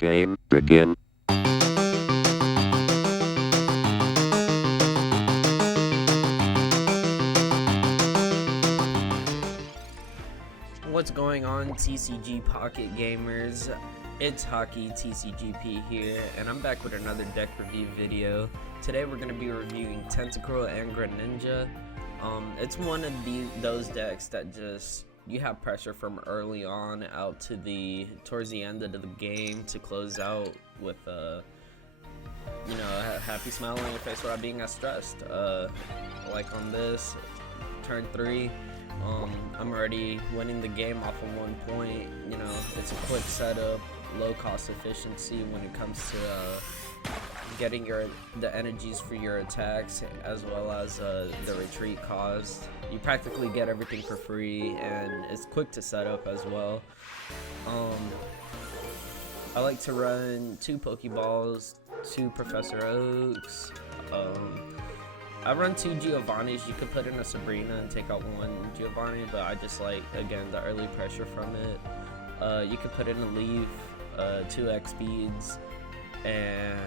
Game begin. What's going on, TCG Pocket Gamers? It's Hockey TCGP here, and I'm back with another deck review video. Today we're going to be reviewing Tentacruel and Greninja. It's one of those decks that just you have pressure from early on out to towards the end of the game to close out with a happy smile on your face without being as stressed. Like on this turn 3. I'm already winning the game off of 1 point. It's a quick setup, low cost efficiency when it comes to getting the energies for your attacks, as well as the retreat cost. You practically get everything for free, and it's quick to set up as well. I like to run 2 Pokeballs, 2 Professor Oaks. I run 2 Giovannis. You could put in a Sabrina and take out 1 Giovanni, but I just like, again, the early pressure from it. You could put in a Leaf, 2 X-Speeds, and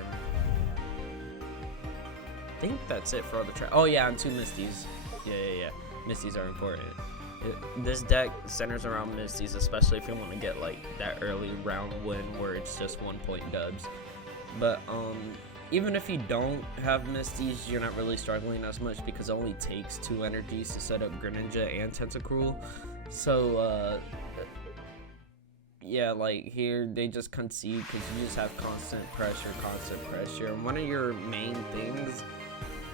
I think that's it for all the oh yeah, and 2 Misties. Yeah. Misties are important. This deck centers around Misties, especially if you want to get like that early round win where it's just 1 point dubs. But even if you don't have Misties, you're not really struggling as much because it only takes 2 energies to set up Greninja and Tentacruel. So yeah, like here they just concede because you just have constant pressure. And one of your main things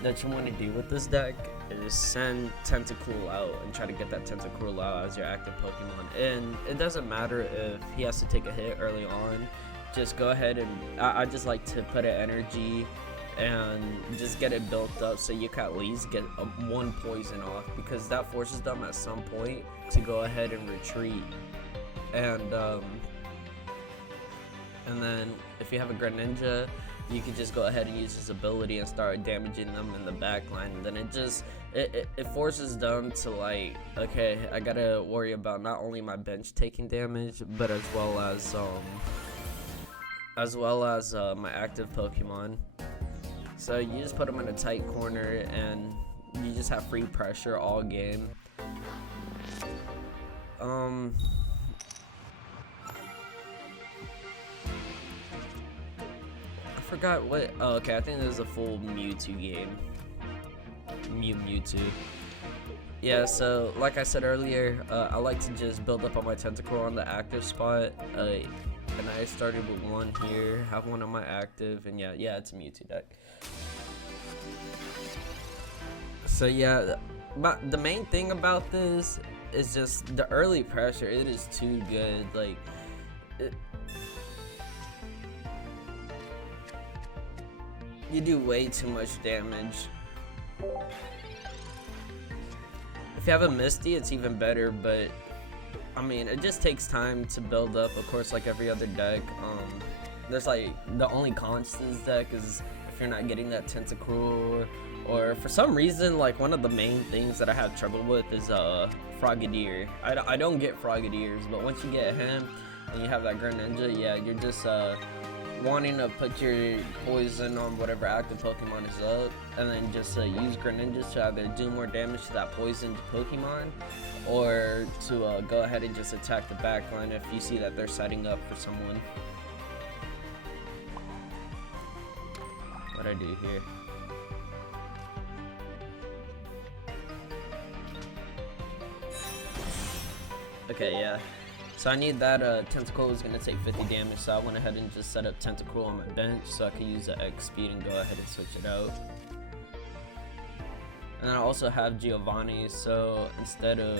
that you want to do with this deck is send Tentacruel out and try to get that Tentacruel out as your active Pokemon. And it doesn't matter if he has to take a hit early on. Just go ahead and I just like to put an energy and just get it built up so you can at least get 1 poison off, because that forces them at some point to go ahead and retreat. And then if you have a Greninja, you can just go ahead and use his ability and start damaging them in the back line. And then it forces them to, like, okay, I gotta worry about not only my bench taking damage, but as well as my active Pokemon. So you just put them in a tight corner and you just have free pressure all game. I forgot what. Oh, okay, I think this is a full Mewtwo game. Mewtwo. Yeah, so like I said earlier, I like to just build up on my Tentacruel on the active spot. And I started with 1 here, have 1 on my active, and yeah, it's a Mewtwo deck. So yeah, but the main thing about this is just the early pressure. It is too good. Like, you do way too much damage. If you have a Misty, it's even better, but I mean, it just takes time to build up, of course, like every other deck. There's like, the only cons to this deck is if you're not getting that Tentacruel, or for some reason, like one of the main things that I have trouble with is Frogadier. I don't get Frogadiers, but once you get him and you have that Greninja, yeah, you're just wanting to put your poison on whatever active Pokemon is up, and then just use Greninjas to either do more damage to that poisoned Pokemon, or to go ahead and just attack the backline if you see that they're setting up for someone. What'd I do here? Okay, yeah. So I need that Tentacruel is going to take 50 damage, so I went ahead and just set up Tentacruel on my bench so I could use the X speed and go ahead and switch it out. And then I also have Giovanni, so instead of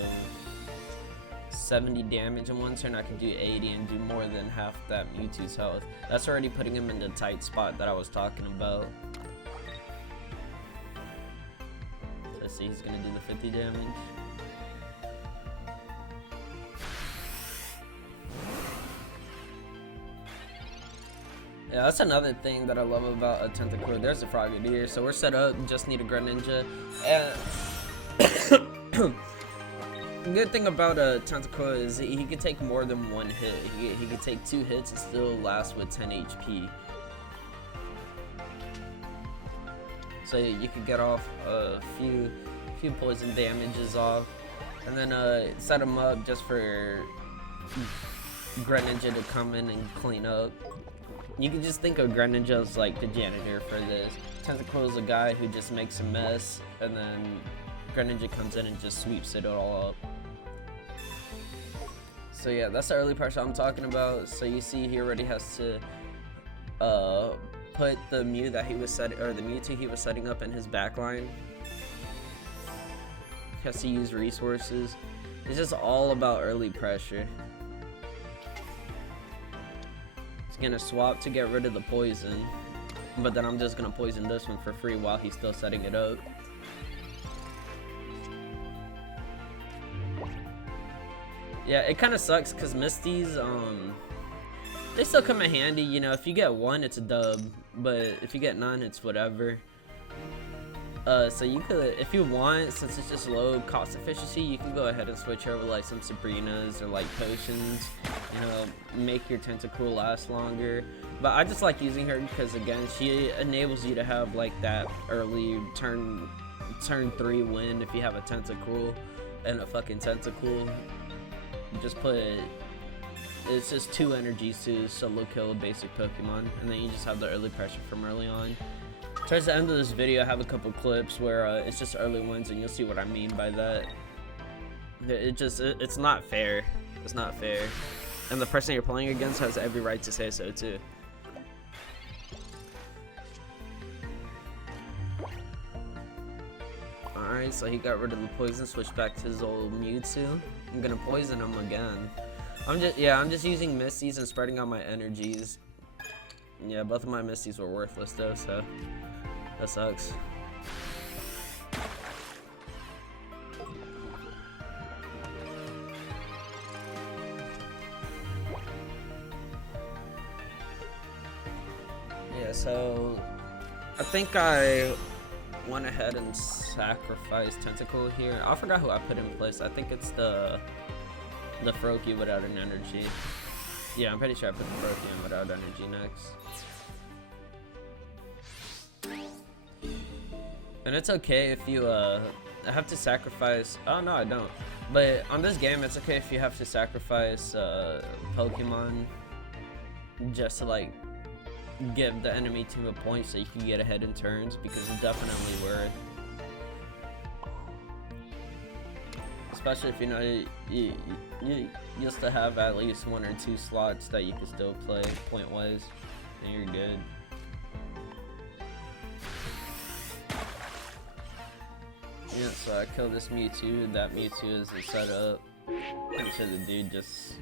70 damage in 1 turn, I can do 80 and do more than half that Mewtwo's health. That's already putting him in the tight spot that I was talking about. So see, he's going to do the 50 damage. Yeah, that's another thing that I love about a Tentacruel. There's a Frogadier, so we're set up, just need a Greninja. And The good thing about Tentacruel is he can take more than one hit. He can take 2 hits and still last with 10 HP. So you can get off a few poison damages off, and then set him up just for Greninja to come in and clean up. You can just think of Greninja as like the janitor for this. Tentacruel is a guy who just makes a mess, and then Greninja comes in and just sweeps it all up. So yeah, that's the early pressure I'm talking about. So you see he already has to put the Mew that he was setting, or the Mewtwo he was setting up in his backline. He has to use resources. It's just all about early pressure. He's gonna swap to get rid of the poison, but then I'm just gonna poison this one for free while he's still setting it up. Yeah, it kind of sucks because Misty's, they still come in handy. You know, if you get one, it's a dub, but if you get none, it's whatever. So you could, if you want, since it's just low cost efficiency, you can go ahead and switch over like some Sabrinas or like potions, you know, make your Tentacruel last longer. But I just like using her because, again, she enables you to have like that early turn 3 win if you have a Tentacruel and a fucking Tentacruel. You just put, it's just 2 energies to solo kill a basic Pokemon, and then you just have the early pressure from early on. Towards the end of this video, I have a couple clips where it's just early wins, and you'll see what I mean by that. It's not fair. It's not fair. And the person you're playing against has every right to say so too. Alright, so he got rid of the poison, switched back to his old Mewtwo. I'm gonna poison him again. I'm just using Misties and spreading out my energies. Yeah, both of my Misties were worthless though, so that sucks. Yeah, so I think I went ahead and sacrificed Tentacruel here. I forgot who I put in place. I think it's the Froakie without an energy. Yeah, I'm pretty sure I put the Froakie in without energy next. And it's okay if you have to sacrifice. Oh no, I don't. But on this game, it's okay if you have to sacrifice Pokemon just to like give the enemy team a point so you can get ahead in turns, because it's definitely worth. Especially if you know you still have at least 1 or 2 slots that you can still play point wise, and you're good. Yeah, so I killed this Mewtwo. That Mewtwo is set up. I'm sure the dude just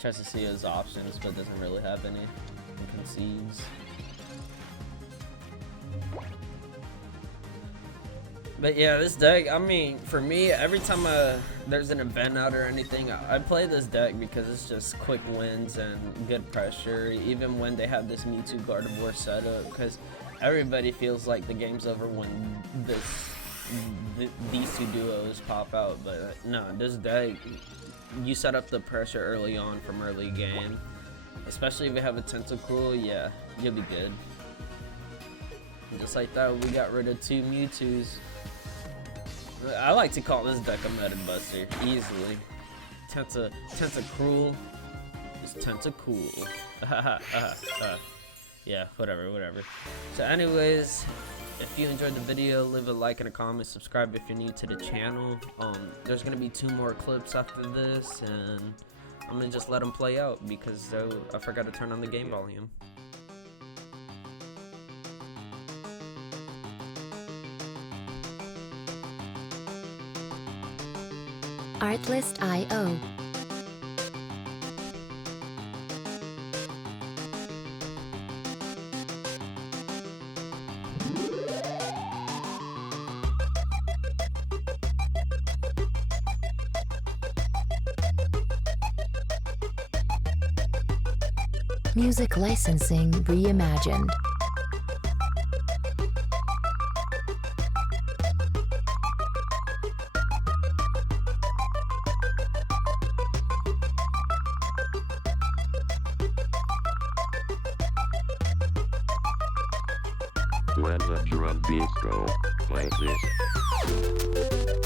tries to see his options but doesn't really have any. Concedes. But yeah, this deck, I mean, for me, every time there's an event out or anything, I play this deck because it's just quick wins and good pressure, even when they have this Mewtwo Gardevoir setup, because everybody feels like the game's over when these 2 duos pop out. But no, this deck, you set up the pressure early on from early game. Especially if you have a Tentacruel, yeah, you'll be good. And just like that, we got rid of 2 Mewtwo's. I like to call this deck a meta buster, easily. Tentacruel is Tentacruel. Yeah, whatever. So anyways, if you enjoyed the video, leave a like and a comment, subscribe if you're new to the channel. There's gonna be 2 more clips after this, and I'm gonna just let them play out because I forgot to turn on the game volume. Artlist.io. Music licensing reimagined. Let the drum beat go like this.